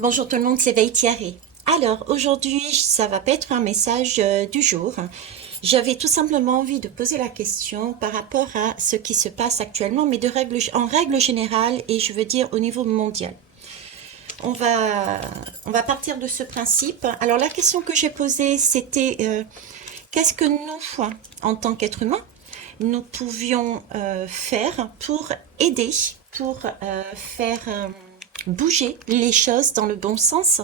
Bonjour tout le monde, c'est Veitiaré. Alors aujourd'hui, ça va pas être un message du jour. J'avais tout simplement envie de poser la question par rapport à ce qui se passe actuellement, mais en règle générale, et je veux dire au niveau mondial. On va, on va partir de ce principe. Alors la question que j'ai posée, c'était qu'est-ce que nous, en tant qu'êtres humains, nous pouvions faire pour aider, pour faire bouger les choses dans le bon sens,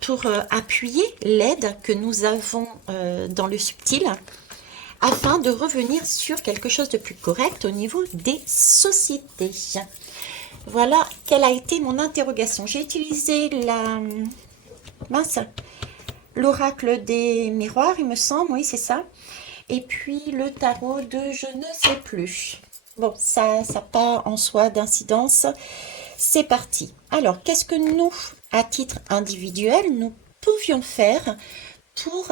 pour appuyer l'aide que nous avons dans le subtil, afin de revenir sur quelque chose de plus correct au niveau des sociétés. Voilà quelle a été mon interrogation. J'ai utilisé mince, l'oracle des miroirs, il me semble, oui c'est ça. Et puis le tarot de je ne sais plus. Bon, ça n'a pas en soi d'incidence. C'est parti. Alors, qu'est-ce que nous, à titre individuel, nous pouvions faire pour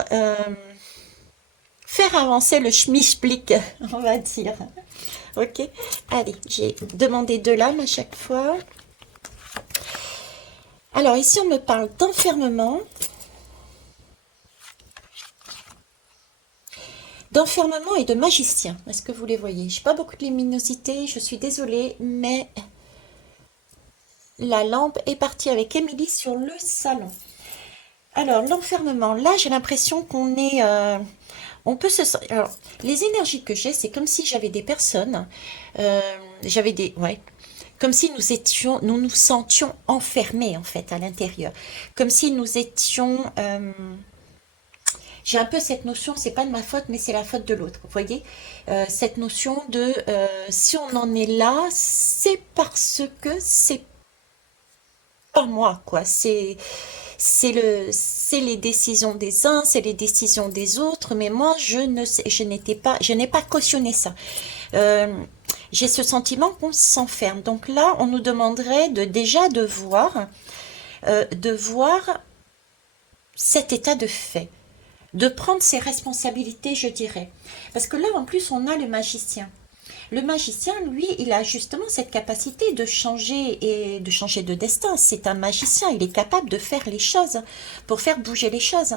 faire avancer le schmilblick, on va dire. Ok. Allez, j'ai demandé deux lames à chaque fois. Alors, ici, on me parle d'enfermement. D'enfermement et de magicien. Est-ce que vous les voyez? Je n'ai pas beaucoup de luminosité, je suis désolée, mais la lampe est partie avec Émilie sur le salon. Alors, l'enfermement, là, j'ai l'impression qu'on est... on peut se... Alors, les énergies que j'ai, c'est comme si j'avais des personnes, j'avais des... Ouais, comme si nous nous sentions enfermés, en fait, à l'intérieur. Comme si nous étions... j'ai un peu cette notion, c'est pas de ma faute, mais c'est la faute de l'autre. Vous voyez, cette notion de si on en est là, c'est parce que c'est pas moi, quoi. C'est les décisions des uns, c'est les décisions des autres, mais moi je n'ai pas cautionné ça. Euh, j'ai ce sentiment qu'on s'enferme. Donc là, on nous demanderait de voir cet état de fait, de prendre ses responsabilités, je dirais. Parce que là, en plus, on a le magicien. Le magicien, lui, il a justement cette capacité de changer et de changer de destin. C'est un magicien, il est capable de faire les choses, pour faire bouger les choses.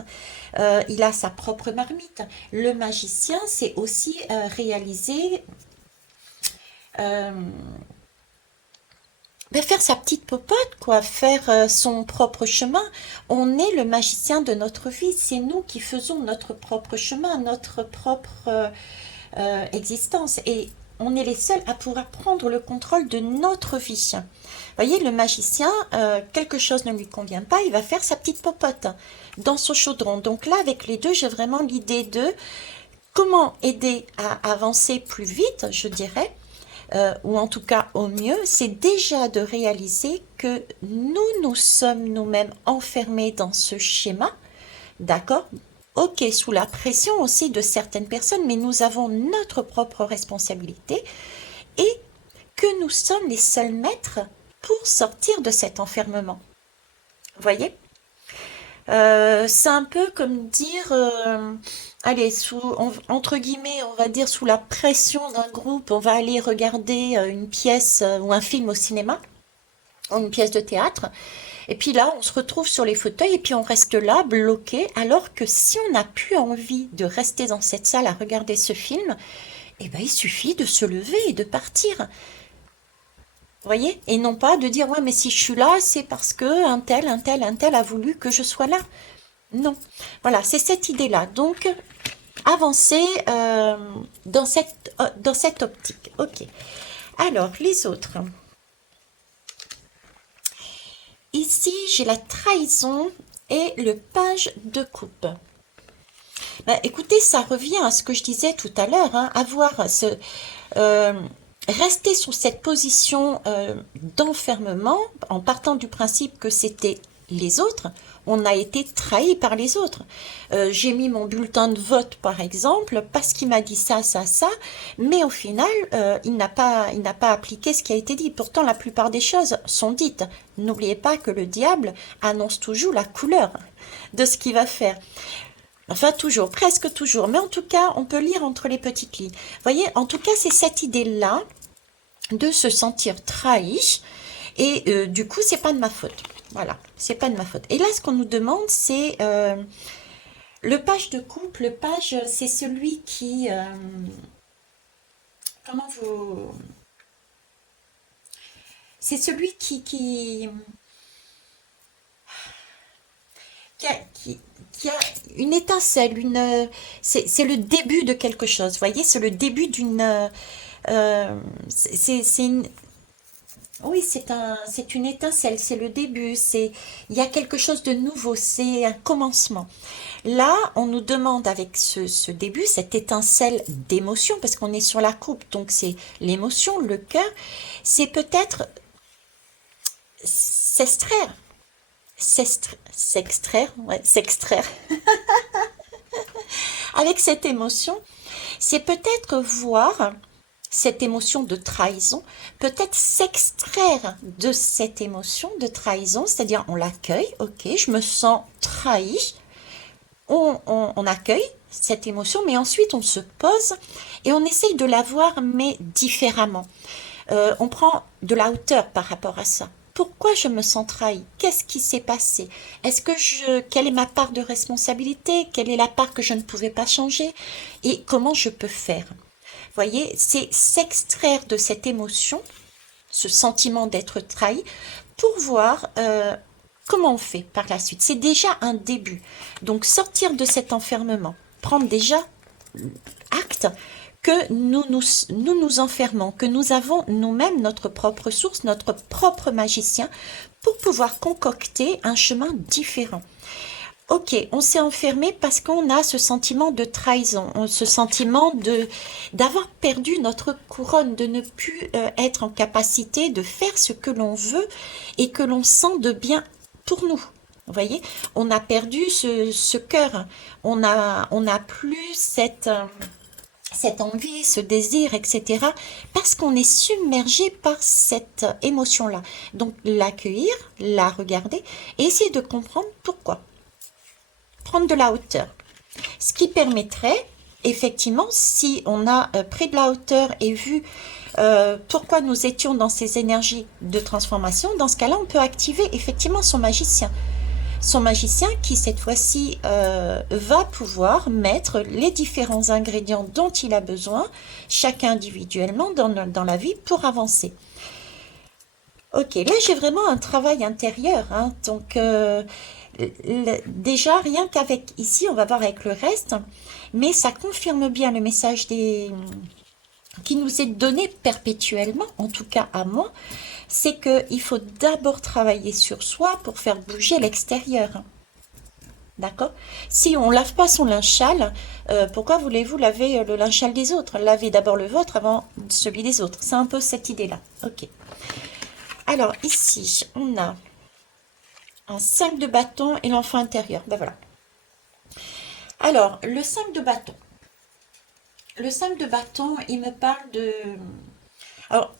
Il a sa propre marmite. Le magicien, c'est aussi réaliser, euh, faire sa petite popote, quoi, faire son propre chemin. On est le magicien de notre vie. C'est nous qui faisons notre propre chemin, notre propre existence. Et on est les seuls à pouvoir prendre le contrôle de notre vie. Vous voyez, le magicien, quelque chose ne lui convient pas, il va faire sa petite popote dans son chaudron. Donc là, avec les deux, j'ai vraiment l'idée de comment aider à avancer plus vite, je dirais, ou en tout cas au mieux, c'est déjà de réaliser que nous sommes nous-mêmes enfermés dans ce schéma, d'accord? Ok, sous la pression aussi de certaines personnes, mais nous avons notre propre responsabilité et que nous sommes les seuls maîtres pour sortir de cet enfermement. Vous voyez? C'est un peu comme dire, allez, entre guillemets, on va dire sous la pression d'un groupe, on va aller regarder une pièce ou un film au cinéma, ou une pièce de théâtre, et puis là, on se retrouve sur les fauteuils et puis on reste là, bloqué, alors que si on n'a plus envie de rester dans cette salle à regarder ce film, eh ben, il suffit de se lever et de partir. Vous voyez? Et non pas de dire, ouais, mais si je suis là, c'est parce que un tel a voulu que je sois là. Non. Voilà, c'est cette idée-là. Donc, avancer dans cette optique. Ok. Alors, les autres. Ici, j'ai la trahison et le page de coupe. Ben, écoutez, ça revient à ce que je disais tout à l'heure, hein, euh, rester sur cette position d'enfermement en partant du principe que c'était les autres. On a été trahi par les autres. J'ai mis mon bulletin de vote, par exemple, parce qu'il m'a dit ça, ça, ça, mais au final, il n'a pas appliqué ce qui a été dit. Pourtant, la plupart des choses sont dites. N'oubliez pas que le diable annonce toujours la couleur de ce qu'il va faire. Enfin, toujours, presque toujours. Mais en tout cas, on peut lire entre les petites lignes. Vous voyez, en tout cas, c'est cette idée-là de se sentir trahi. Et du coup, c'est pas de ma faute. Voilà, c'est pas de ma faute. Et là, ce qu'on nous demande, c'est le page de couple. Le page, c'est celui qui... comment vous... C'est celui qui a, qui a une étincelle, c'est le début de quelque chose, vous voyez, c'est le début d'une... c'est une, oui, c'est une étincelle, c'est le début, il y a quelque chose de nouveau, c'est un commencement. Là, on nous demande avec ce début, cette étincelle d'émotion, parce qu'on est sur la coupe, donc c'est l'émotion, le cœur, c'est peut-être s'extraire, s'extraire avec cette émotion, c'est peut-être voir cette émotion de trahison, peut-être s'extraire de cette émotion de trahison, c'est-à-dire on l'accueille, ok, je me sens trahi, on accueille cette émotion, mais ensuite on se pose et on essaye de la voir, mais différemment. On prend de la hauteur par rapport à ça. Pourquoi je me sens trahi? Qu'est-ce qui s'est passé? Quelle est ma part de responsabilité? Quelle est la part que je ne pouvais pas changer? Et comment je peux faire? Vous voyez, c'est s'extraire de cette émotion, ce sentiment d'être trahi, pour voir comment on fait par la suite. C'est déjà un début. Donc sortir de cet enfermement, prendre déjà acte que nous enfermons, que nous avons nous-mêmes notre propre source, notre propre magicien, pour pouvoir concocter un chemin différent. Ok, on s'est enfermé parce qu'on a ce sentiment de trahison, ce sentiment d'avoir perdu notre couronne, de ne plus être en capacité de faire ce que l'on veut et que l'on sent de bien pour nous. Vous voyez, on a perdu ce cœur, on a plus cette envie, ce désir, etc. Parce qu'on est submergé par cette émotion-là. Donc l'accueillir, la regarder et essayer de comprendre pourquoi. Prendre de la hauteur. Ce qui permettrait, effectivement, si on a pris de la hauteur et vu pourquoi nous étions dans ces énergies de transformation, dans ce cas-là, on peut activer effectivement son magicien. Son magicien qui, cette fois-ci, va pouvoir mettre les différents ingrédients dont il a besoin, chacun individuellement dans la vie, pour avancer. Ok, là j'ai vraiment un travail intérieur, hein, donc déjà rien qu'avec ici, on va voir avec le reste, mais ça confirme bien le message qui nous est donné perpétuellement, en tout cas à moi, c'est qu'il faut d'abord travailler sur soi pour faire bouger l'extérieur. D'accord? Si on ne lave pas son linge sale, pourquoi voulez-vous laver le linge sale des autres? Lavez d'abord le vôtre avant celui des autres. C'est un peu cette idée-là. Ok. Alors ici, on a un 5 de bâton et l'enfant intérieur. Ben voilà. Alors, le 5 de bâton. Le 5 de bâton, il me parle de... Alors,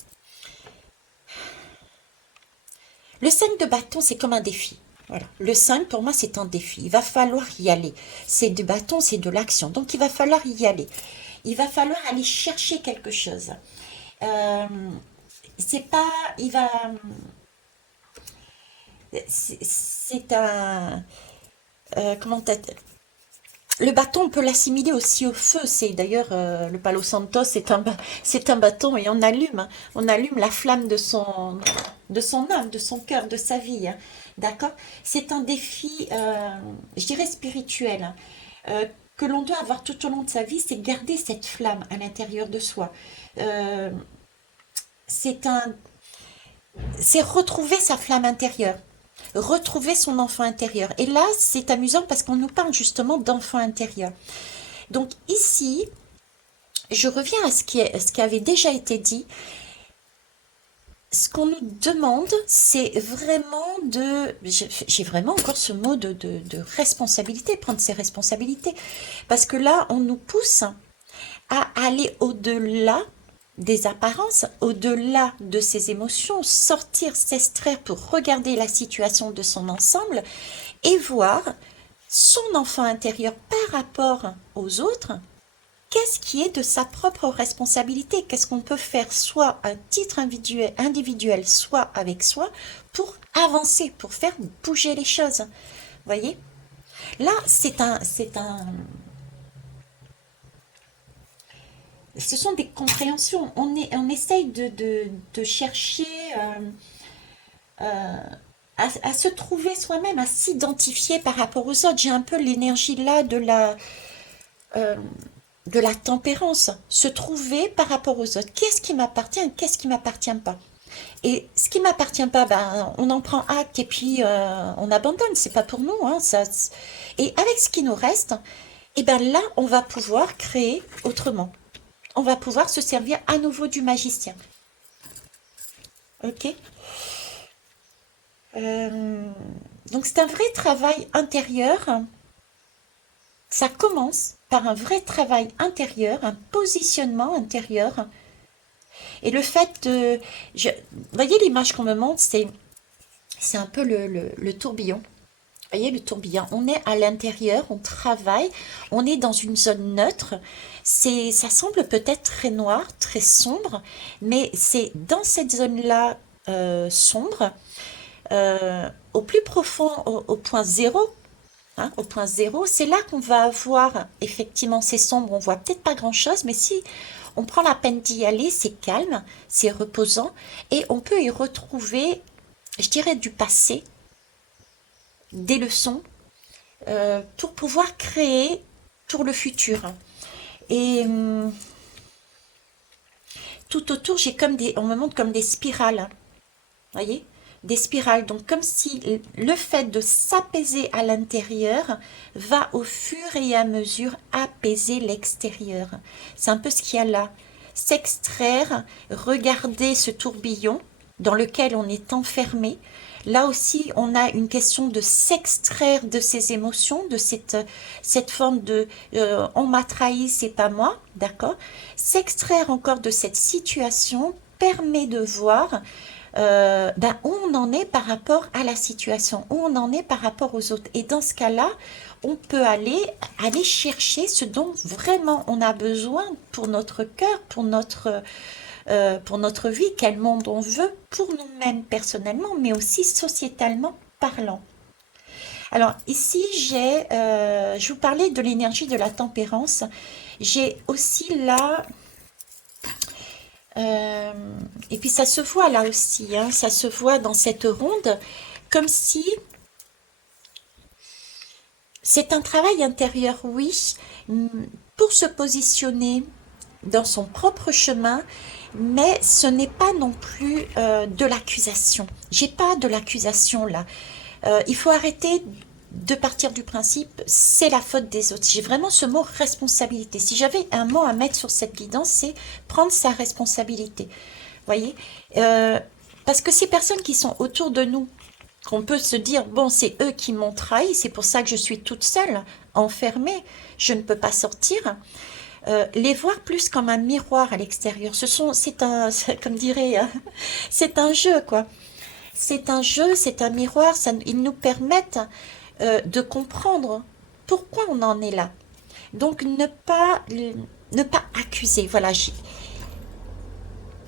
le 5 de bâton, c'est comme un défi. Voilà. Le 5, pour moi, c'est un défi. Il va falloir y aller. C'est du bâton, c'est de l'action. Donc, il va falloir y aller. Il va falloir aller chercher quelque chose. C'est pas... Il va... C'est un... comment le bâton, on peut l'assimiler aussi au feu. C'est d'ailleurs le Palo Santo, c'est un bâton et on allume la flamme de son âme, de son cœur, de sa vie. Hein. D'accord? C'est un défi, je dirais spirituel, hein, que l'on doit avoir tout au long de sa vie, c'est garder cette flamme à l'intérieur de soi. Euh, c'est c'est retrouver sa flamme intérieure, retrouver son enfant intérieur. Et là, c'est amusant parce qu'on nous parle justement d'enfant intérieur. Donc ici, je reviens à ce qui avait déjà été dit. Ce qu'on nous demande, c'est vraiment j'ai vraiment encore ce mot de responsabilité, prendre ses responsabilités. Parce que là, on nous pousse à aller au-delà des apparences, au-delà de ses émotions, sortir, s'extraire pour regarder la situation de son ensemble et voir son enfant intérieur par rapport aux autres. qu'est-ce qui est de sa propre responsabilité? Qu'est-ce qu'on peut faire soit à titre individuel, soit avec soi, pour avancer, pour faire bouger les choses. Vous voyez? Là, ce sont des compréhensions. On essaye de chercher euh, à se trouver soi-même, à s'identifier par rapport aux autres. J'ai un peu l'énergie là euh, de la tempérance. Se trouver par rapport aux autres. Qu'est-ce qui m'appartient, qu'est-ce qui m'appartient pas? Et ce qui m'appartient pas, ben, on en prend acte et puis on abandonne. C'est pas pour nous, hein, ça. Et avec ce qui nous reste, et ben là, on va pouvoir créer autrement. On va pouvoir se servir à nouveau du magicien. Ok. Euh, donc c'est un vrai travail intérieur. Ça commence par un vrai travail intérieur, un positionnement intérieur. Et le fait de... vous voyez l'image qu'on me montre, c'est un peu le tourbillon. Vous voyez le tourbillon, on est à l'intérieur, on travaille, on est dans une zone neutre. Ça semble peut-être très noir, très sombre, mais c'est dans cette zone-là sombre, au plus profond, au point zéro, hein, au point zéro, c'est là qu'on va avoir, effectivement, c'est sombre, on voit peut-être pas grand-chose, mais si on prend la peine d'y aller, c'est calme, c'est reposant, et on peut y retrouver, je dirais, du passé, des leçons, pour pouvoir créer pour le futur. Et tout autour, j'ai comme on me montre comme des spirales, voyez, des spirales. Donc comme si le fait de s'apaiser à l'intérieur va au fur et à mesure apaiser l'extérieur. C'est un peu ce qu'il y a là. S'extraire, regarder ce tourbillon dans lequel on est enfermé. Là aussi, on a une question de s'extraire de ces émotions, de cette forme de on m'a trahi, c'est pas moi, d'accord? S'extraire encore de cette situation permet de voir où on en est par rapport à la situation, où on en est par rapport aux autres. Et dans ce cas-là, on peut aller chercher ce dont vraiment on a besoin pour notre cœur, pour notre vie, quel monde on veut, pour nous-mêmes personnellement, mais aussi sociétalement parlant. Alors ici, je vous parlais de l'énergie de la tempérance. J'ai aussi là, et puis ça se voit là aussi, hein, ça se voit dans cette ronde, comme si c'est un travail intérieur, oui, pour se positionner dans son propre chemin, mais ce n'est pas non plus de l'accusation. J'ai pas de l'accusation là. Il faut arrêter de partir du principe c'est la faute des autres. J'ai vraiment ce mot responsabilité. Si j'avais un mot à mettre sur cette guidance, c'est prendre sa responsabilité. Voyez, parce que ces personnes qui sont autour de nous, qu'on peut se dire bon c'est eux qui m'ont trahi, c'est pour ça que je suis toute seule, enfermée, je ne peux pas sortir. Les voir plus comme un miroir à l'extérieur. Comme dirait, c'est un jeu quoi. C'est un jeu, c'est un miroir. Ils nous permettent de comprendre pourquoi on en est là. Donc ne pas accuser. Voilà,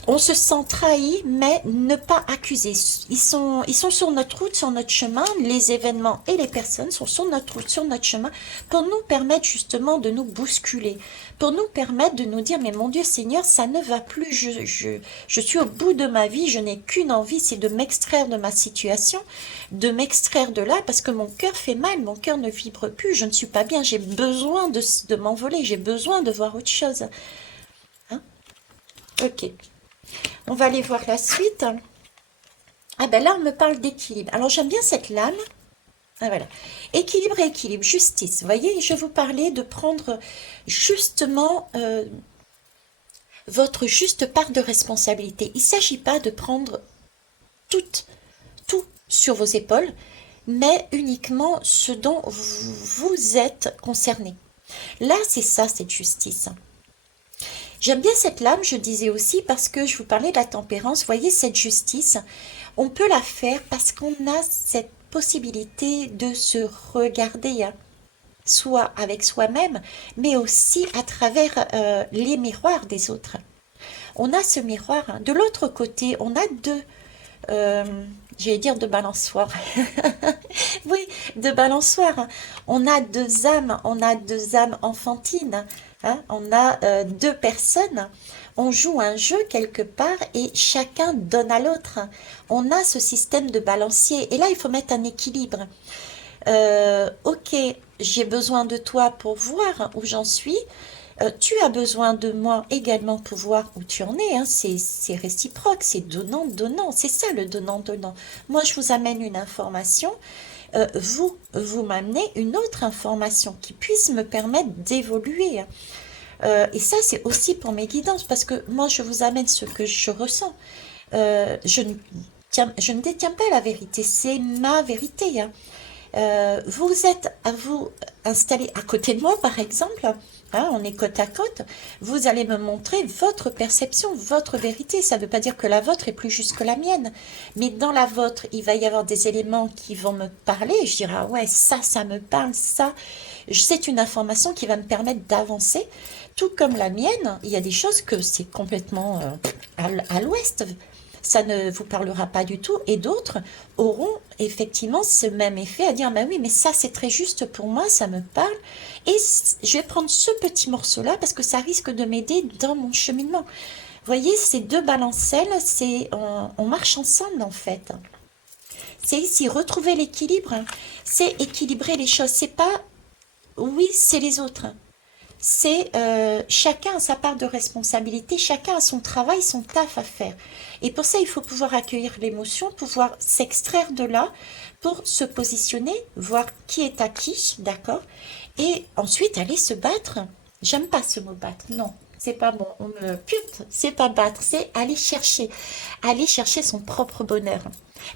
on se sent trahi, mais ne pas accuser. Ils sont sur notre route, sur notre chemin. Les événements et les personnes sont sur notre route, sur notre chemin, pour nous permettre justement de nous bousculer, pour nous permettre de nous dire, mais mon Dieu Seigneur, ça ne va plus, je suis au bout de ma vie, je n'ai qu'une envie, c'est de m'extraire de ma situation, de m'extraire de là, parce que mon cœur fait mal, mon cœur ne vibre plus, je ne suis pas bien, j'ai besoin de m'envoler, j'ai besoin de voir autre chose. Hein? Ok. On va aller voir la suite. Ah ben là, on me parle d'équilibre. Alors, j'aime bien cette lame. Ah, voilà. Équilibre et équilibre, justice. Vous voyez, je vous parlais de prendre justement votre juste part de responsabilité. Il ne s'agit pas de prendre tout sur vos épaules, mais uniquement ce dont vous êtes concerné. Là, c'est ça, cette justice. J'aime bien cette lame, je disais aussi, parce que je vous parlais de la tempérance. Vous voyez, cette justice, on peut la faire parce qu'on a cette possibilité de se regarder. Hein. soit avec soi-même, mais aussi à travers les miroirs des autres. On a ce miroir, hein. De l'autre côté, on a deux, j'allais dire de balançoires. Oui, de balançoires, hein. On a deux âmes enfantines, hein. On a deux personnes. On joue un jeu quelque part et chacun donne à l'autre. On a ce système de balancier. Et là, il faut mettre un équilibre. Ok, j'ai besoin de toi pour voir où j'en suis. Tu as besoin de moi également pour voir où tu en es, hein. C'est réciproque, c'est donnant-donnant. C'est ça le donnant-donnant. Moi, je vous amène une information. Vous m'amenez une autre information qui puisse me permettre d'évoluer. Et ça, c'est aussi pour mes guidances, parce que moi, je vous amène ce que je ressens. Je ne détiens pas la vérité, c'est ma vérité, hein. Vous êtes à vous installé à côté de moi, par exemple, hein, on est côte à côte, vous allez me montrer votre perception, votre vérité. Ça ne veut pas dire que la vôtre est plus juste que la mienne, mais dans la vôtre, il va y avoir des éléments qui vont me parler. Je dirais, ah ouais, ça me parle, ça. C'est une information qui va me permettre d'avancer. Tout comme la mienne, il y a des choses que c'est complètement à l'ouest. Ça ne vous parlera pas du tout, et d'autres auront effectivement ce même effet à dire, bah oui, mais ça c'est très juste pour moi, ça me parle, et je vais prendre ce petit morceau-là parce que ça risque de m'aider dans mon cheminement. Vous voyez, ces deux balancelles, on marche ensemble en fait. C'est ici, retrouver l'équilibre, c'est équilibrer les choses, c'est pas, oui, c'est les autres. C'est chacun a sa part de responsabilité, chacun a son travail, son taf à faire. Et pour ça, il faut pouvoir accueillir l'émotion, pouvoir s'extraire de là pour se positionner, voir qui est à qui, d'accord? Et ensuite aller se battre. J'aime pas ce mot battre, non. C'est pas bon, pute, c'est pas battre, c'est aller chercher son propre bonheur.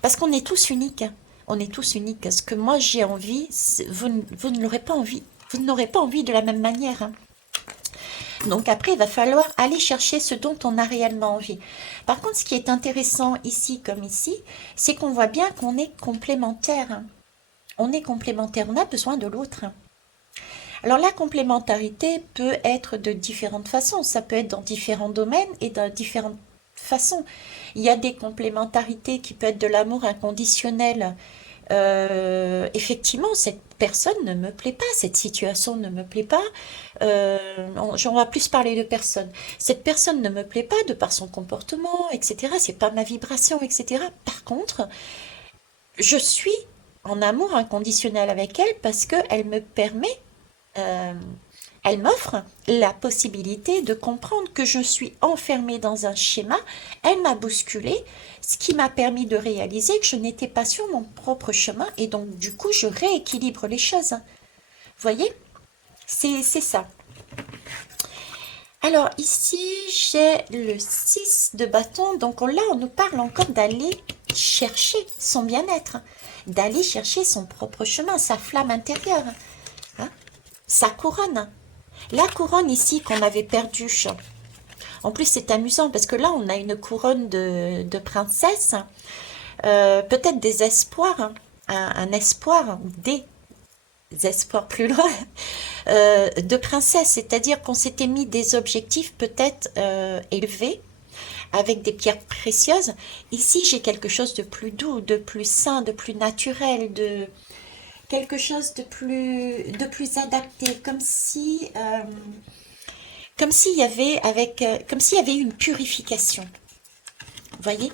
Parce qu'on est tous uniques, hein. On est tous uniques. Ce que moi j'ai envie, vous ne l'aurez pas envie. Vous n'aurez pas envie de la même manière, hein. Donc après, il va falloir aller chercher ce dont on a réellement envie. Par contre, ce qui est intéressant ici comme ici, c'est qu'on voit bien qu'on est complémentaires, hein. On est complémentaires, on a besoin de l'autre, hein. Alors la complémentarité peut être de différentes façons. Ça peut être dans différents domaines et dans différentes façons. Il y a des complémentarités qui peuvent être de l'amour inconditionnel. Effectivement, cette personne ne me plaît pas, cette situation ne me plaît pas. On va plus parler de personne. Cette personne ne me plaît pas de par son comportement, etc. C'est pas ma vibration, etc. Par contre, je suis en amour inconditionnel avec elle parce qu'elle me permet, euh, elle m'offre la possibilité de comprendre que je suis enfermée dans un schéma. Elle m'a bousculée, ce qui m'a permis de réaliser que je n'étais pas sur mon propre chemin et donc du coup je rééquilibre les choses. Vous voyez, c'est ça. Alors ici j'ai le 6 de bâton, donc là on nous parle encore d'aller chercher son bien-être, d'aller chercher son propre chemin, sa flamme intérieure, hein, sa couronne. La couronne ici qu'on avait perdue. En plus, c'est amusant parce que là, on a une couronne de princesse. Peut-être des espoirs, hein, un espoir, des espoirs plus loin, de princesse. C'est-à-dire qu'on s'était mis des objectifs peut-être élevés avec des pierres précieuses. Ici, j'ai quelque chose de plus doux, de plus sain, de plus naturel, de quelque chose de plus adapté, comme s'il y avait comme s'il y avait une purification. Vous voyez,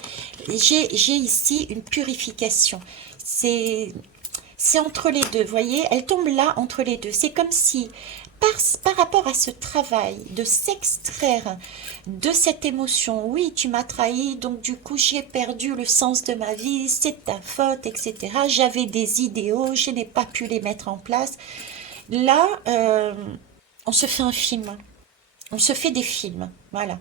j'ai ici une purification. C'est entre les deux. Vous voyez, elle tombe là entre les deux. C'est comme si par rapport à ce travail de s'extraire de cette émotion, oui, tu m'as trahi, donc du coup j'ai perdu le sens de ma vie, c'est ta faute, etc. J'avais des idéaux, je n'ai pas pu les mettre en place. Là, on se fait un film. On se fait des films, voilà.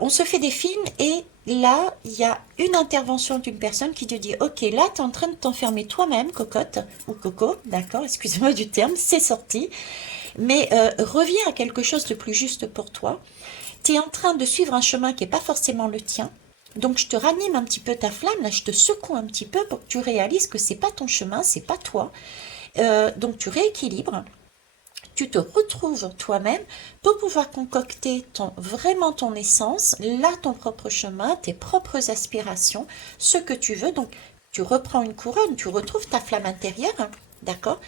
On se fait des films et là, il y a une intervention d'une personne qui te dit, ok, là, tu es en train de t'enfermer toi-même, cocotte, ou coco, d'accord, excusez-moi du terme, c'est sorti, mais reviens à quelque chose de plus juste pour toi. Tu es en train de suivre un chemin qui n'est pas forcément le tien, donc je te ranime un petit peu ta flamme, là, je te secoue un petit peu pour que tu réalises que c'est pas ton chemin, c'est pas toi, Donc tu rééquilibres, tu te retrouves toi-même pour pouvoir concocter vraiment ton essence, là ton propre chemin, tes propres aspirations, ce que tu veux. Donc tu reprends une couronne, tu retrouves ta flamme intérieure, hein, d'accord.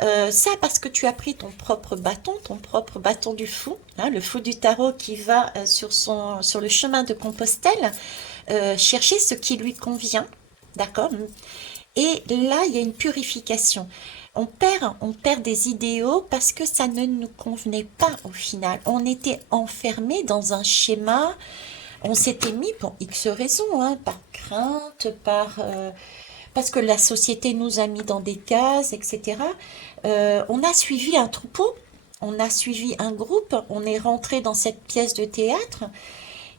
Ça parce que tu as pris ton propre bâton du fou, hein, le fou du tarot qui va sur le chemin de Compostelle chercher ce qui lui convient, d'accord. Et là, il y a une purification. On perd des idéaux parce que ça ne nous convenait pas au final. On était enfermé dans un schéma, on s'était mis pour X raisons, hein, par crainte, parce que la société nous a mis dans des cases, etc. On a suivi un troupeau, on a suivi un groupe, on est rentré dans cette pièce de théâtre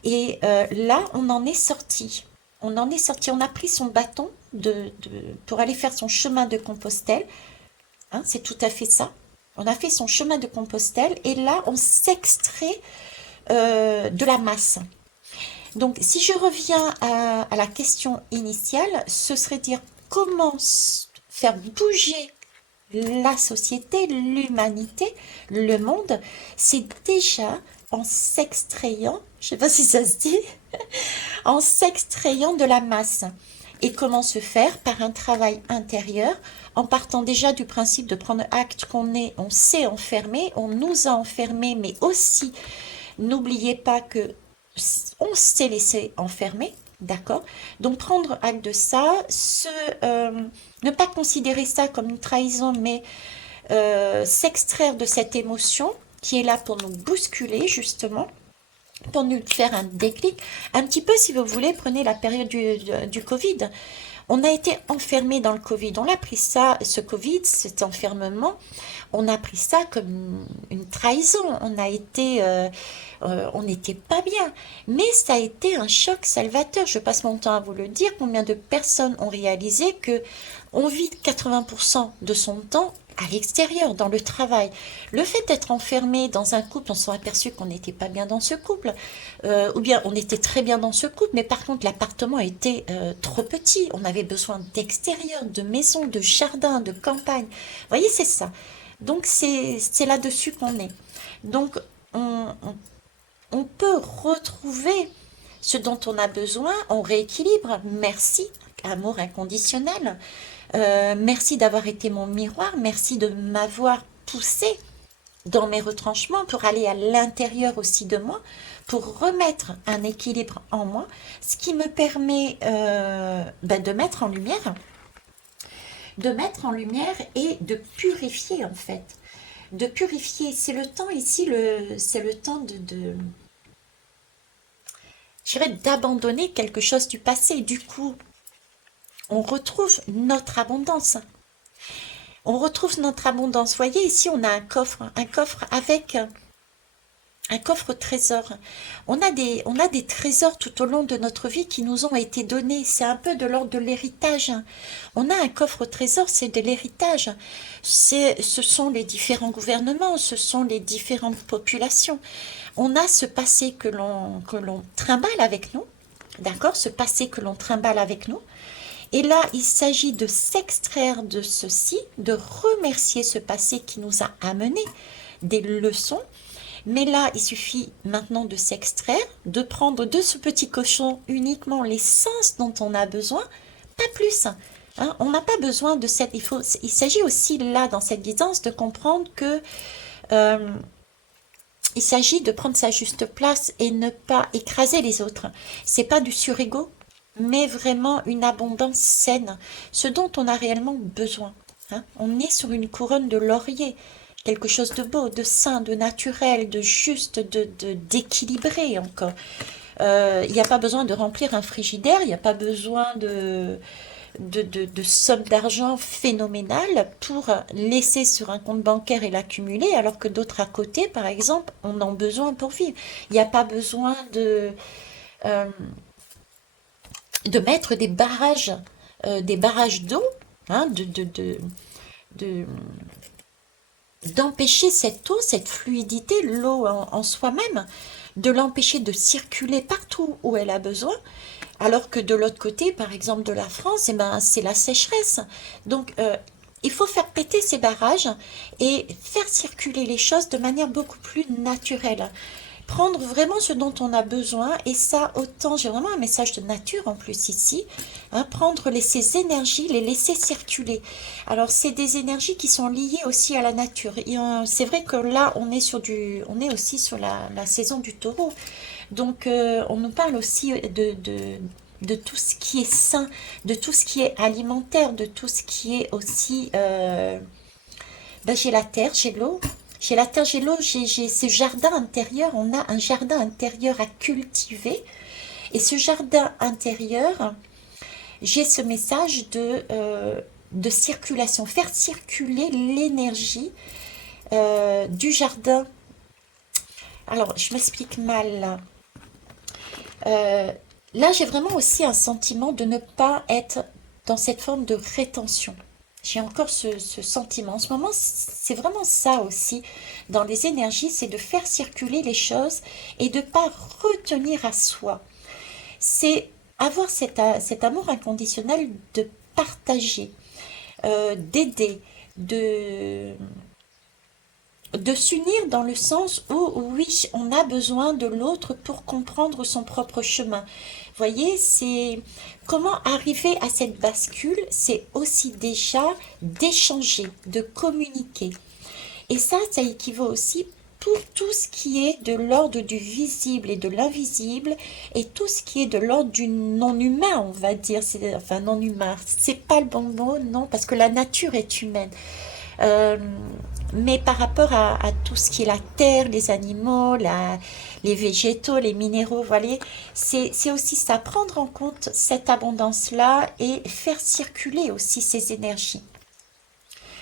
et là, on en est sorti. On en est sorti, on a pris son bâton pour aller faire son chemin de Compostelle. Hein, c'est tout à fait ça. On a fait son chemin de Compostelle et là, on s'extrait de la masse. Donc, si je reviens à la question initiale, ce serait dire comment faire bouger la société, l'humanité, le monde, c'est déjà en s'extrayant, je ne sais pas si ça se dit, en s'extrayant de la masse. Et comment se faire? Par un travail intérieur, en partant déjà du principe de prendre acte on s'est enfermé, on nous a enfermés, mais aussi, n'oubliez pas que on s'est laissé enfermer, d'accord? Donc prendre acte de ça, ne pas considérer ça comme une trahison, mais s'extraire de cette émotion qui est là pour nous bousculer, justement, pour nous faire un déclic. Un petit peu, si vous voulez, prenez la période du Covid. On a été enfermé dans le Covid. On a pris ça, ce Covid, cet enfermement, on a pris ça comme une trahison. On n'était pas bien. Mais ça a été un choc salvateur. Je passe mon temps à vous le dire. Combien de personnes ont réalisé que on vit 80% de son temps à l'extérieur, dans le travail. Le fait d'être enfermé dans un couple, on s'est aperçu qu'on n'était pas bien dans ce couple, ou bien on était très bien dans ce couple, mais par contre l'appartement était trop petit, on avait besoin d'extérieur, de maison, de jardin, de campagne. Vous voyez, c'est ça. Donc c'est là-dessus qu'on est. Donc on peut retrouver ce dont on a besoin, on rééquilibre, merci, amour inconditionnel. Merci d'avoir été mon miroir, merci de m'avoir poussé dans mes retranchements pour aller à l'intérieur aussi de moi, pour remettre un équilibre en moi, ce qui me permet de mettre en lumière, et de purifier en fait. De purifier, c'est le temps ici, c'est le temps je dirais, d'abandonner quelque chose du passé. Du coup, on retrouve notre abondance. On retrouve notre abondance. Vous voyez, ici, on a un coffre avec un coffre trésor. On a des trésors tout au long de notre vie qui nous ont été donnés. C'est un peu de l'ordre de l'héritage. On a un coffre trésor, c'est de l'héritage. Ce sont les différents gouvernements, ce sont les différentes populations. On a ce passé que l'on trimballe avec nous. D'accord? Ce passé que l'on trimballe avec nous. Et là, il s'agit de s'extraire de ceci, de remercier ce passé qui nous a amené des leçons. Mais là, il suffit maintenant de s'extraire, de prendre de ce petit cochon uniquement l'essence dont on a besoin, pas plus. Hein, on n'a pas besoin de cette... Il s'agit aussi là, dans cette guidance, de comprendre que il s'agit de prendre sa juste place et ne pas écraser les autres. C'est pas du surego, mais vraiment une abondance saine, ce dont on a réellement besoin. Hein. On est sur une couronne de laurier, quelque chose de beau, de sain, de naturel, de juste, d'équilibré encore. Il n'y a pas besoin de remplir un frigidaire, il n'y a pas besoin de sommes d'argent phénoménales pour laisser sur un compte bancaire et l'accumuler, alors que d'autres à côté, par exemple, en ont besoin pour vivre. Il n'y a pas besoin de mettre des barrages d'eau, hein, d'empêcher cette eau, cette fluidité, l'eau en soi-même, de l'empêcher de circuler partout où elle a besoin, alors que de l'autre côté, par exemple de la France, eh ben, c'est la sécheresse. Donc, il faut faire péter ces barrages et faire circuler les choses de manière beaucoup plus naturelle. Prendre vraiment ce dont on a besoin, et ça, autant, j'ai vraiment un message de nature en plus ici, hein, prendre ces énergies, les laisser circuler. Alors, c'est des énergies qui sont liées aussi à la nature. C'est vrai que là, on est aussi sur la saison du taureau. Donc, on nous parle aussi de tout ce qui est sain, de tout ce qui est alimentaire, de tout ce qui est aussi... ben, j'ai la terre, j'ai l'eau. J'ai la terre, j'ai l'eau, j'ai ce jardin intérieur. On a un jardin intérieur à cultiver. Et ce jardin intérieur, j'ai ce message de circulation. Faire circuler l'énergie du jardin. Alors, je m'explique mal là. Là, j'ai vraiment aussi un sentiment de ne pas être dans cette forme de rétention. J'ai encore ce sentiment. En ce moment, c'est vraiment ça aussi. Dans les énergies, c'est de faire circuler les choses et de ne pas retenir à soi. C'est avoir cet amour inconditionnel de partager, d'aider, de s'unir dans le sens où, oui, on a besoin de l'autre pour comprendre son propre chemin. Vous voyez, c'est comment arriver à cette bascule, c'est aussi déjà d'échanger, de communiquer. Et ça équivaut aussi pour tout ce qui est de l'ordre du visible et de l'invisible, et tout ce qui est de l'ordre du non-humain, on va dire, enfin non-humain, c'est pas le bon mot, non, parce que la nature est humaine. Euh, mais par rapport à tout ce qui est la terre, les animaux, les végétaux, les minéraux, voilà, c'est aussi ça, prendre en compte cette abondance-là et faire circuler aussi ces énergies.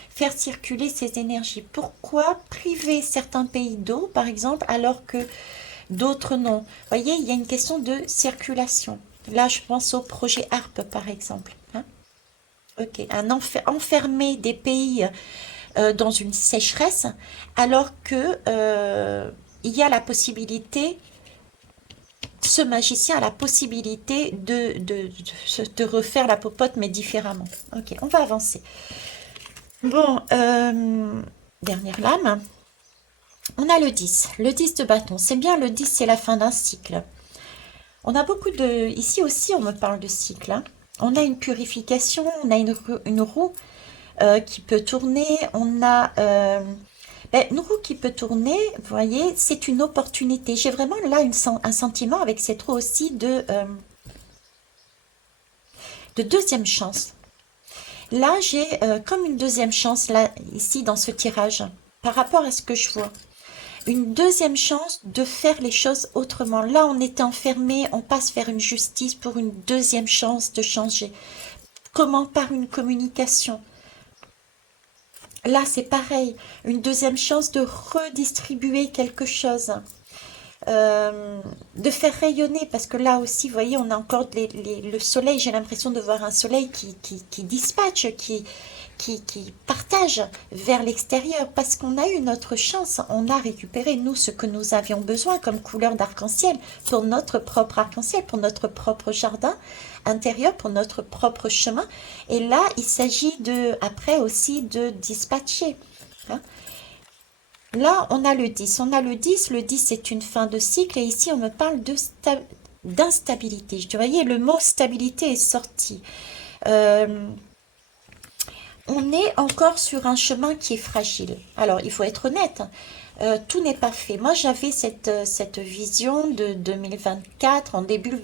Faire circuler ces énergies. Pourquoi priver certains pays d'eau, par exemple, alors que d'autres non? Vous voyez, il y a une question de circulation. Là, je pense au projet ARP, par exemple. Hein. Ok, enfermer des pays dans une sécheresse, alors que il y a la possibilité, ce magicien a la possibilité de refaire la popote, mais différemment. Ok, on va avancer. Bon, dernière lame. On a le 10 de bâton. C'est bien, le 10, c'est la fin d'un cycle. On a beaucoup de... Ici aussi, on me parle de cycle. Hein. On a une purification, on a une roue qui peut tourner. On a une roue qui peut tourner, vous voyez, c'est une opportunité. J'ai vraiment là un sentiment avec cette roue aussi de deuxième chance. Là, j'ai comme une deuxième chance, là, ici, dans ce tirage, par rapport à ce que je vois. Une deuxième chance de faire les choses autrement. Là, on était enfermé, on passe vers une justice pour une deuxième chance de changer. Comment? Par une communication. Là, c'est pareil, une deuxième chance de redistribuer quelque chose, de faire rayonner, parce que là aussi, vous voyez, on a encore le soleil, j'ai l'impression de voir un soleil qui dispatche, qui partage vers l'extérieur, parce qu'on a eu notre chance, on a récupéré, nous, ce que nous avions besoin comme couleur d'arc-en-ciel, pour notre propre arc-en-ciel, pour notre propre jardin intérieur, pour notre propre chemin. Et là, il s'agit après aussi de dispatcher. Hein. Là, on a le 10. On a le 10. Le 10, c'est une fin de cycle. Et ici, on me parle d'instabilité. Vous voyez, le mot stabilité est sorti. On est encore sur un chemin qui est fragile. Alors, il faut être honnête. Tout n'est pas fait. Moi, j'avais cette vision de 2024, en début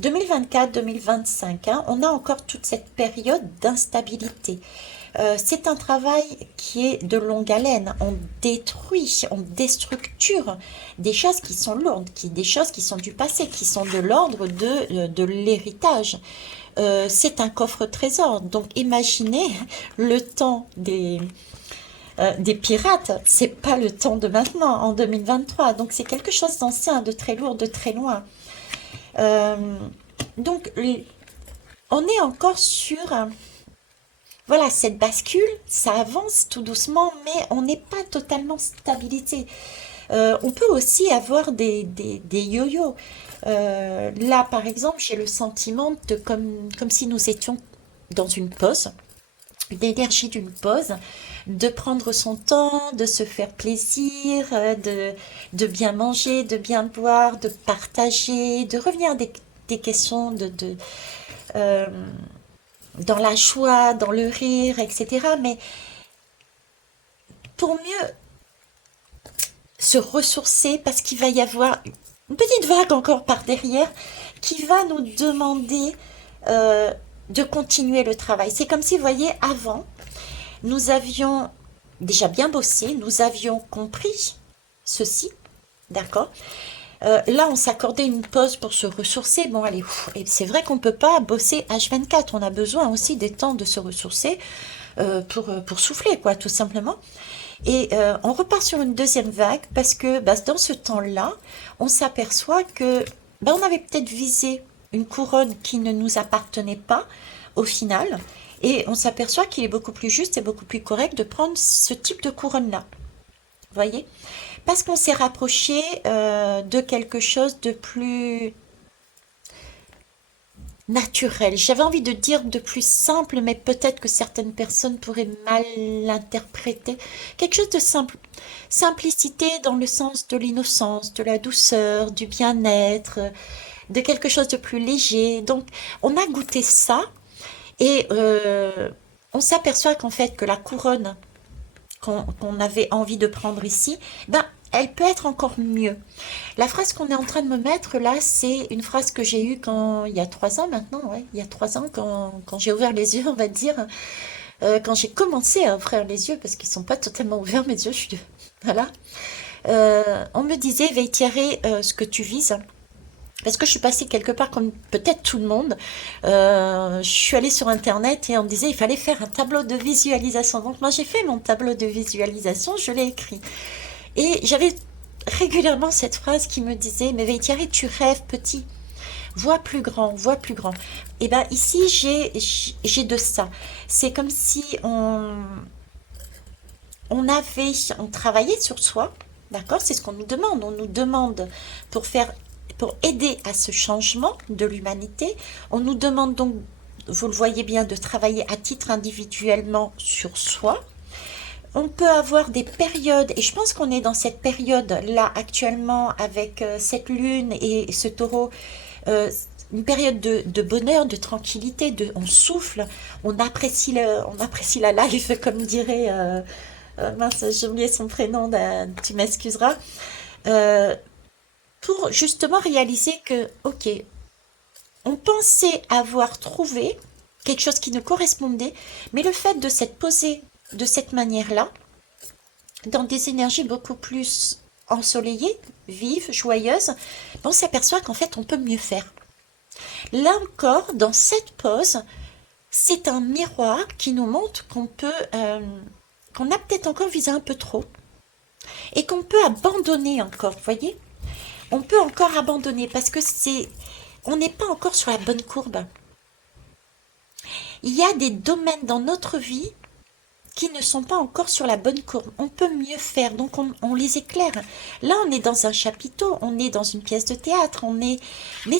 2024-2025. Hein, on a encore toute cette période d'instabilité. C'est un travail qui est de longue haleine. On détruit, on déstructure des choses qui sont lourdes, des choses qui sont du passé, qui sont de l'ordre de l'héritage. C'est un coffre-trésor. Donc imaginez le temps des pirates, c'est pas le temps de maintenant, en 2023. Donc c'est quelque chose d'ancien, de très lourd, de très loin. Donc on est encore sur... Voilà, cette bascule, ça avance tout doucement, mais on n'est pas totalement stabilisé. On peut aussi avoir des yo-yo. Là, par exemple, j'ai le sentiment de comme si nous étions dans une pause. l'énergie d'une pause, de prendre son temps, de se faire plaisir, de bien manger, de bien boire, de partager, de revenir à des questions euh, dans la joie, dans le rire, etc. Mais pour mieux se ressourcer, parce qu'il va y avoir une petite vague encore par derrière qui va nous demander euh, de continuer le travail. C'est comme si, vous voyez, avant, nous avions déjà bien bossé, nous avions compris ceci, d'accord. Là, on s'accordait une pause pour se ressourcer. Bon, allez, et c'est vrai qu'on ne peut pas bosser H24. On a besoin aussi des temps de se ressourcer pour souffler, quoi, tout simplement. Et on repart sur une deuxième vague parce que bah, dans ce temps-là, on s'aperçoit que bah, on avait peut-être visé une couronne qui ne nous appartenait pas au final. Et on s'aperçoit qu'il est beaucoup plus juste et beaucoup plus correct de prendre ce type de couronne-là. Vous voyez? Parce qu'on s'est rapproché de quelque chose de plus naturel. J'avais envie de dire de plus simple, mais peut-être que certaines personnes pourraient mal l'interpréter. Quelque chose de simple. Simplicité dans le sens de l'innocence, de la douceur, du bien-être, de quelque chose de plus léger. Donc, on a goûté ça et on s'aperçoit qu'en fait, que la couronne qu'on avait envie de prendre ici, ben, elle peut être encore mieux. La phrase qu'on est en train de me mettre là, c'est une phrase que j'ai eue il y a 3 ans maintenant, ouais, il y a 3 ans quand j'ai ouvert les yeux, on va dire, quand j'ai commencé à ouvrir les yeux, parce qu'ils sont pas totalement ouverts mes yeux, voilà. On me disait, veille tirer ce que tu vises. Parce que je suis passée quelque part comme peut-être tout le monde. Je suis allée sur Internet et on me disait il fallait faire un tableau de visualisation. Donc moi j'ai fait mon tableau de visualisation, je l'ai écrit. Et j'avais régulièrement cette phrase qui me disait mais Thierry, tu rêves petit, vois plus grand, vois plus grand. Et bien ici j'ai de ça. C'est comme si on travaillait sur soi, d'accord? C'est ce qu'on nous demande. On nous demande pour aider à ce changement de l'humanité. On nous demande donc, vous le voyez bien, de travailler à titre individuellement sur soi. On peut avoir des périodes, et je pense qu'on est dans cette période-là actuellement avec cette lune et ce taureau, euh, une période de bonheur, de tranquillité, on souffle, on apprécie la life, comme dirait, mince, j'ai oublié son prénom, tu m'excuseras, euh, pour justement réaliser que, ok, on pensait avoir trouvé quelque chose qui nous correspondait, mais le fait de s'être posé de cette manière-là, dans des énergies beaucoup plus ensoleillées, vives, joyeuses, on s'aperçoit qu'en fait on peut mieux faire. Là encore, dans cette pause, c'est un miroir qui nous montre qu'on a peut-être encore visé un peu trop et qu'on peut abandonner encore, vous voyez? On peut encore abandonner parce que on n'est pas encore sur la bonne courbe. Il y a des domaines dans notre vie qui ne sont pas encore sur la bonne courbe. On peut mieux faire, donc on les éclaire. Là, on est dans un chapiteau, on est dans une pièce de théâtre, mais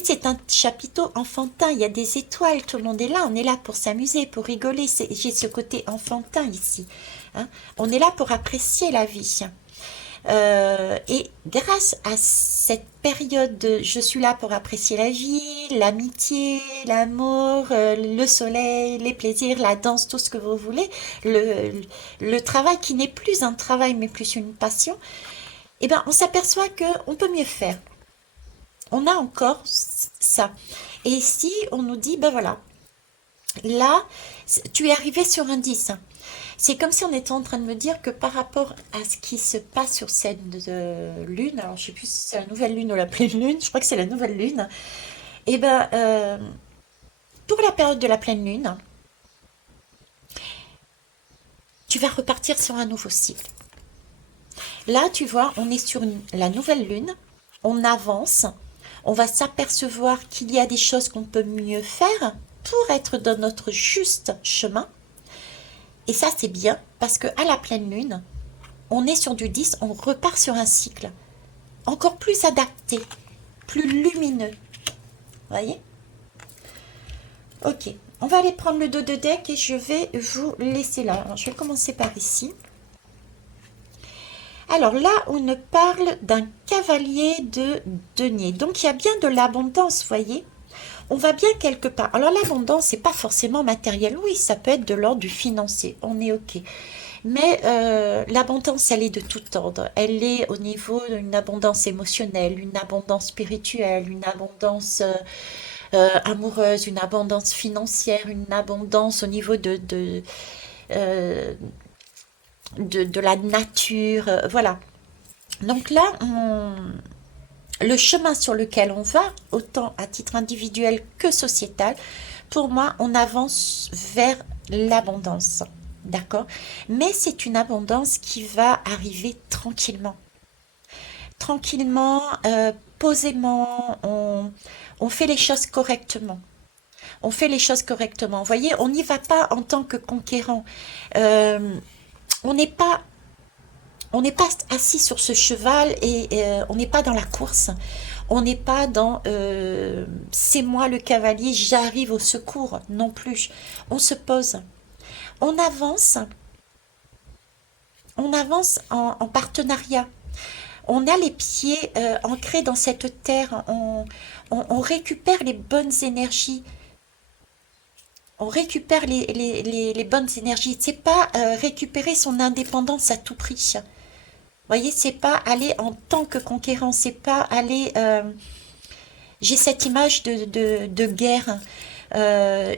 c'est un chapiteau enfantin, il y a des étoiles, tout le monde est là, on est là pour s'amuser, pour rigoler, j'ai ce côté enfantin ici. Hein. On est là pour apprécier la vie. Et grâce à cette période de je suis là pour apprécier la vie, l'amitié, l'amour, le soleil, les plaisirs, la danse, tout ce que vous voulez, le travail qui n'est plus un travail mais plus une passion, eh ben, on s'aperçoit qu'on peut mieux faire. On a encore ça. Et ici, on nous dit, ben voilà, là, tu es arrivé sur un 10. C'est comme si on était en train de me dire que par rapport à ce qui se passe sur cette lune, alors je sais plus si c'est la nouvelle lune ou la pleine lune, je crois que c'est la nouvelle lune, et ben pour la période de la pleine lune, tu vas repartir sur un nouveau cycle. Là, tu vois, on est sur la nouvelle lune, on avance, on va s'apercevoir qu'il y a des choses qu'on peut mieux faire pour être dans notre juste chemin. Et ça, c'est bien parce qu'à la pleine lune, on est sur du 10, on repart sur un cycle encore plus adapté, plus lumineux. Vous voyez? Ok. On va aller prendre le dos de deck et je vais vous laisser là. Alors, je vais commencer par ici. Alors là, on ne parle d'un cavalier de denier. Donc, il y a bien de l'abondance, vous voyez. On va bien quelque part. Alors, l'abondance, c'est pas forcément matériel. Oui, ça peut être de l'ordre du financier. On est OK. Mais l'abondance, elle est de tout ordre. Elle est au niveau d'une abondance émotionnelle, une abondance spirituelle, une abondance amoureuse, une abondance financière, une abondance au niveau euh, de la nature. Voilà. Donc là, le chemin sur lequel on va, autant à titre individuel que sociétal, pour moi, on avance vers l'abondance. D'accord? Mais c'est une abondance qui va arriver tranquillement. Tranquillement, posément, on fait les choses correctement. On fait les choses correctement. Vous voyez, on n'y va pas en tant que conquérant. Euh, on n'est pas on n'est pas assis sur ce cheval et on n'est pas dans la course. On n'est pas dans c'est moi le cavalier, j'arrive au secours non plus. On se pose. On avance, on avance en partenariat. On a les pieds ancrés dans cette terre. On récupère les bonnes énergies. On récupère les bonnes énergies. C'est pas récupérer son indépendance à tout prix. Voyez, c'est pas aller en tant que conquérant, c'est pas aller. J'ai cette image de guerre.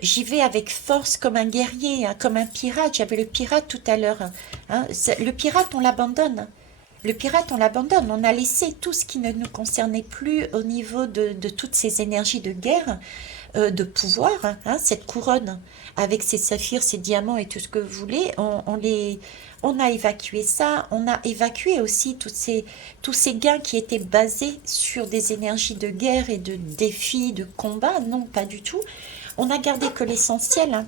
J'y vais avec force comme un guerrier, hein, comme un pirate. J'avais le pirate tout à l'heure. Hein. Le pirate, on l'abandonne. Le pirate, on l'abandonne. On a laissé tout ce qui ne nous concernait plus au niveau de toutes ces énergies de guerre, de pouvoir, hein, cette couronne avec ses saphirs, ses diamants et tout ce que vous voulez. On a évacué ça. On a évacué aussi tous ces gains qui étaient basés sur des énergies de guerre et de défis, de combat. Non, pas du tout. On a gardé que l'essentiel, hein.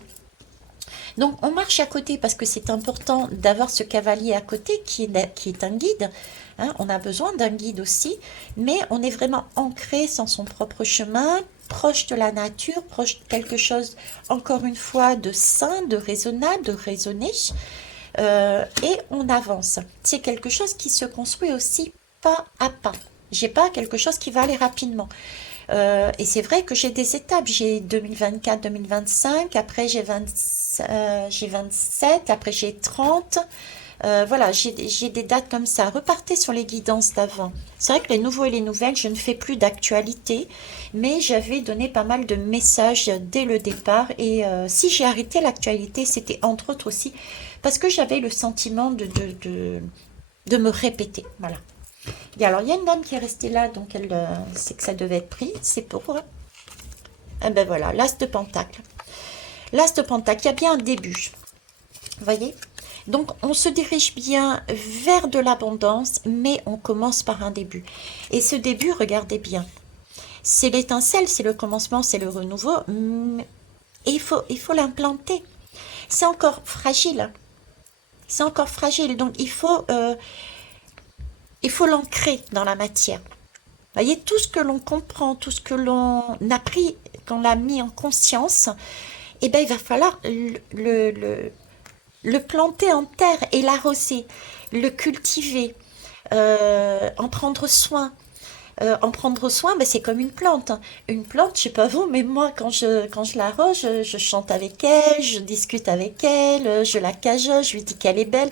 Donc, on marche à côté parce que c'est important d'avoir ce cavalier à côté qui est un guide. Hein. On a besoin d'un guide aussi, mais on est vraiment ancré dans son propre chemin, proche de la nature, proche de quelque chose, encore une fois, de sain, de raisonnable, de raisonné. Et on avance. C'est quelque chose qui se construit aussi pas à pas. J'ai pas quelque chose qui va aller rapidement. Et c'est vrai que j'ai des étapes. J'ai 2024, 2025, après j'ai 27, après j'ai 30. Voilà, j'ai des dates comme ça. Repartez sur les guidances d'avant. C'est vrai que les nouveaux et les nouvelles, je ne fais plus d'actualité, mais j'avais donné pas mal de messages dès le départ. Et si j'ai arrêté l'actualité, c'était entre autres aussi parce que j'avais le sentiment de me répéter. Voilà. Et alors, il y a une dame qui est restée là, donc elle sait que ça devait être pris. C'est pour... Eh ben voilà, l'as de pentacle. L'as de pentacle, il y a bien un début. Vous voyez? Donc, on se dirige bien vers de l'abondance, mais on commence par un début. Et ce début, regardez bien. C'est l'étincelle, c'est le commencement, c'est le renouveau. Et il faut l'implanter. C'est encore fragile. C'est encore fragile. Donc, il faut l'ancrer dans la matière. Vous voyez, tout ce que l'on comprend, tout ce que l'on a pris, qu'on l'a mis en conscience, eh ben, il va falloir le planter en terre et l'arroser, le cultiver, en prendre soin. En prendre soin, ben, c'est comme une plante, hein. Une plante, je sais pas vous, mais moi, quand je l'arrose, je chante avec elle, je discute avec elle, je la cajole, je lui dis qu'elle est belle.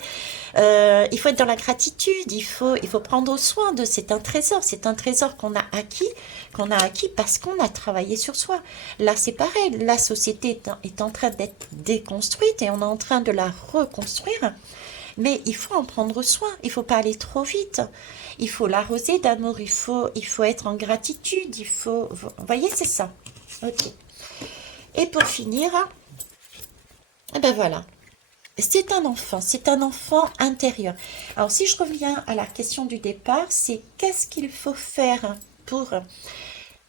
Il faut être dans la gratitude, il faut prendre soin de. C'est un trésor qu'on a acquis parce qu'on a travaillé sur soi. Là, c'est pareil, la société est en train d'être déconstruite et on est en train de la reconstruire. Mais il faut en prendre soin, il faut pas aller trop vite. Il faut l'arroser d'amour, il faut être en gratitude, Vous voyez, c'est ça. Ok. Et pour finir, eh ben voilà. C'est un enfant intérieur. Alors, si je reviens à la question du départ, c'est qu'est-ce qu'il faut faire pour...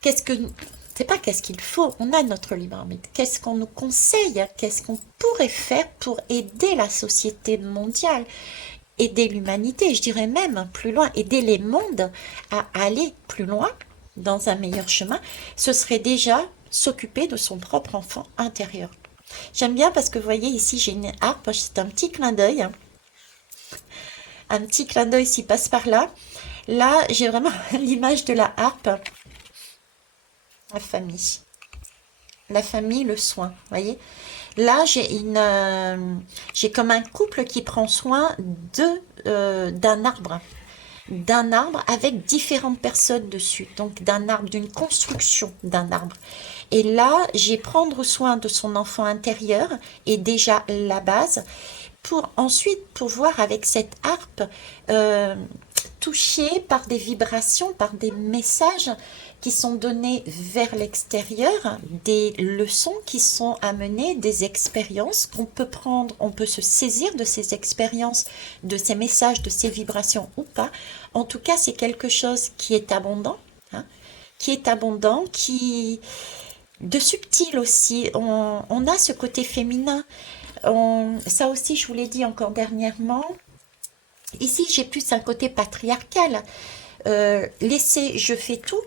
C'est pas qu'est-ce qu'il faut, on a notre libre arbitre. Qu'est-ce qu'on nous conseille? Qu'est-ce qu'on pourrait faire pour aider la société mondiale? Aider l'humanité, je dirais même plus loin, aider les mondes à aller plus loin dans un meilleur chemin, ce serait déjà s'occuper de son propre enfant intérieur. J'aime bien parce que vous voyez ici j'ai une harpe, c'est un petit clin d'œil, hein. Un petit clin d'œil s'y passe par là. Là j'ai vraiment l'image de la harpe, la famille, le soin, vous voyez. Là j'ai comme un couple qui prend soin d'un arbre avec différentes personnes dessus, donc d'un arbre, d'une construction d'un arbre. Et là, j'ai prendre soin de son enfant intérieur et déjà la base pour ensuite pouvoir avec cette harpe toucher par des vibrations, par des messages qui sont donnés vers l'extérieur, des leçons qui sont amenées, des expériences qu'on peut prendre, on peut se saisir de ces expériences, de ces messages, de ces vibrations ou pas. En tout cas, c'est quelque chose qui est abondant, hein, de subtil aussi. On a ce côté féminin. Ça aussi, je vous l'ai dit encore dernièrement. Ici, j'ai plus un côté patriarcal. Laisser, je fais tout,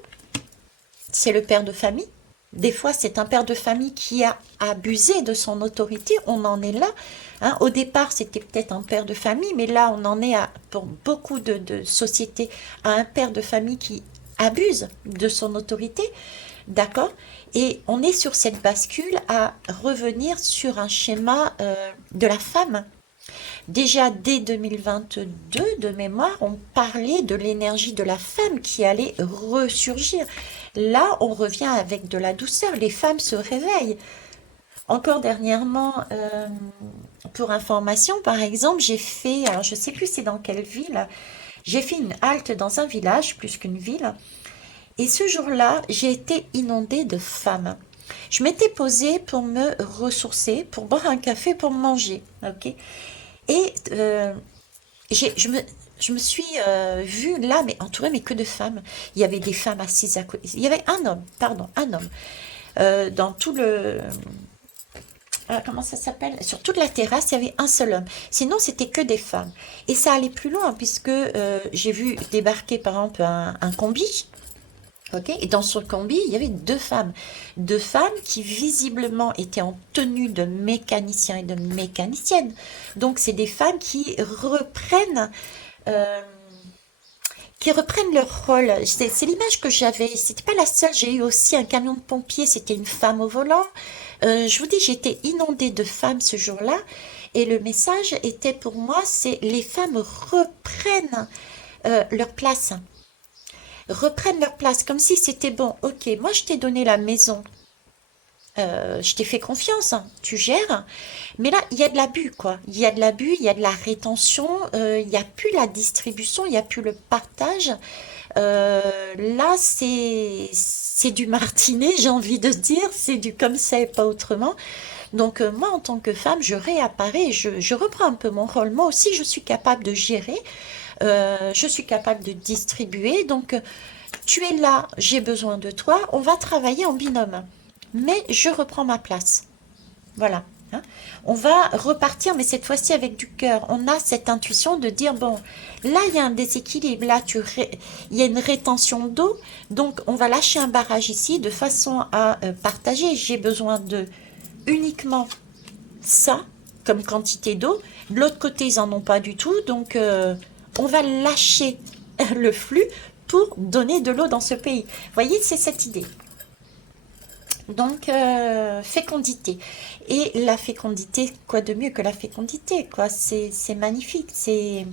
c'est le père de famille. Des fois, c'est un père de famille qui a abusé de son autorité. On en est là, hein. Au départ, c'était peut-être un père de famille, mais là, on en est pour beaucoup de sociétés à un père de famille qui abuse de son autorité. D'accord? Et on est sur cette bascule à revenir sur un schéma de la femme. Déjà dès 2022, de mémoire, on parlait de l'énergie de la femme qui allait ressurgir. Là, on revient avec de la douceur. Les femmes se réveillent. Encore dernièrement, pour information, par exemple, j'ai fait, alors je ne sais plus c'est dans quelle ville, j'ai fait une halte dans un village, plus qu'une ville. Et ce jour-là, j'ai été inondée de femmes. Je m'étais posée pour me ressourcer, pour boire un café, pour manger. Ok. Et je me suis vue là, mais entourée, mais que de femmes. Il y avait des femmes assises à côté. Il y avait un homme, pardon, un homme. Dans tout le... comment ça s'appelle? Sur toute la terrasse, il y avait un seul homme. Sinon, c'était que des femmes. Et ça allait plus loin, puisque j'ai vu débarquer, par exemple, un combi. Okay. Et dans ce combi, il y avait deux femmes qui visiblement étaient en tenue de mécaniciens et de mécaniciennes. Donc, c'est des femmes euh, qui reprennent leur rôle. C'est l'image que j'avais. C'était pas la seule. J'ai eu aussi un camion de pompiers. C'était une femme au volant. Je vous dis, j'étais inondée de femmes ce jour-là. Et le message était pour moi, c'est les femmes reprennent leur place. Reprennent leur place comme si c'était bon. Ok, moi je t'ai donné la maison, je t'ai fait confiance, hein, tu gères. Mais là, il y a de l'abus, quoi. Il y a de l'abus, il y a de la rétention, il n'y a plus la distribution, il n'y a plus le partage. Là, c'est du martinet, j'ai envie de dire, c'est du comme ça et pas autrement. Donc moi, en tant que femme, je réapparais, je reprends un peu mon rôle. Moi aussi, je suis capable de gérer, je suis capable de distribuer. Donc, tu es là, j'ai besoin de toi, on va travailler en binôme. Mais je reprends ma place. Voilà, hein. On va repartir, mais cette fois-ci avec du cœur. On a cette intuition de dire, bon, là, il y a un déséquilibre, là, il y a une rétention d'eau, donc on va lâcher un barrage ici de façon à partager. J'ai besoin de uniquement ça comme quantité d'eau. De l'autre côté, ils n'en ont pas du tout, donc on va lâcher le flux pour donner de l'eau dans ce pays. Vous voyez, c'est cette idée. Donc, fécondité. Et la fécondité, quoi de mieux que la fécondité, quoi? C'est magnifique, c'est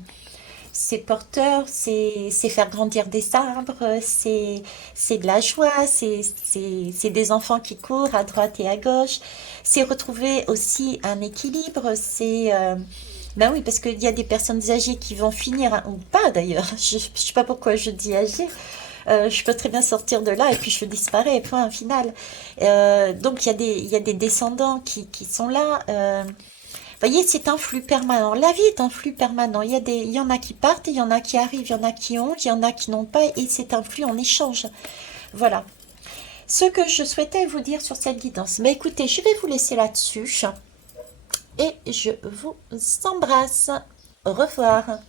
porteur, c'est faire grandir des arbres, c'est de la joie, c'est des enfants qui courent à droite et à gauche, c'est retrouver aussi un équilibre, c'est... ben oui, parce qu'il y a des personnes âgées qui vont finir, hein, ou pas d'ailleurs, je ne sais pas pourquoi je dis âgées, je peux très bien sortir de là et puis je disparais, point final. Donc il y a des descendants qui sont là. Vous voyez, c'est un flux permanent. La vie est un flux permanent. Il y en a qui partent, il y en a qui arrivent, il y en a qui ont, il y en a qui n'ont pas, et c'est un flux en échange. Voilà. Ce que je souhaitais vous dire sur cette guidance. Mais écoutez, je vais vous laisser là-dessus. Et je vous embrasse. Au revoir.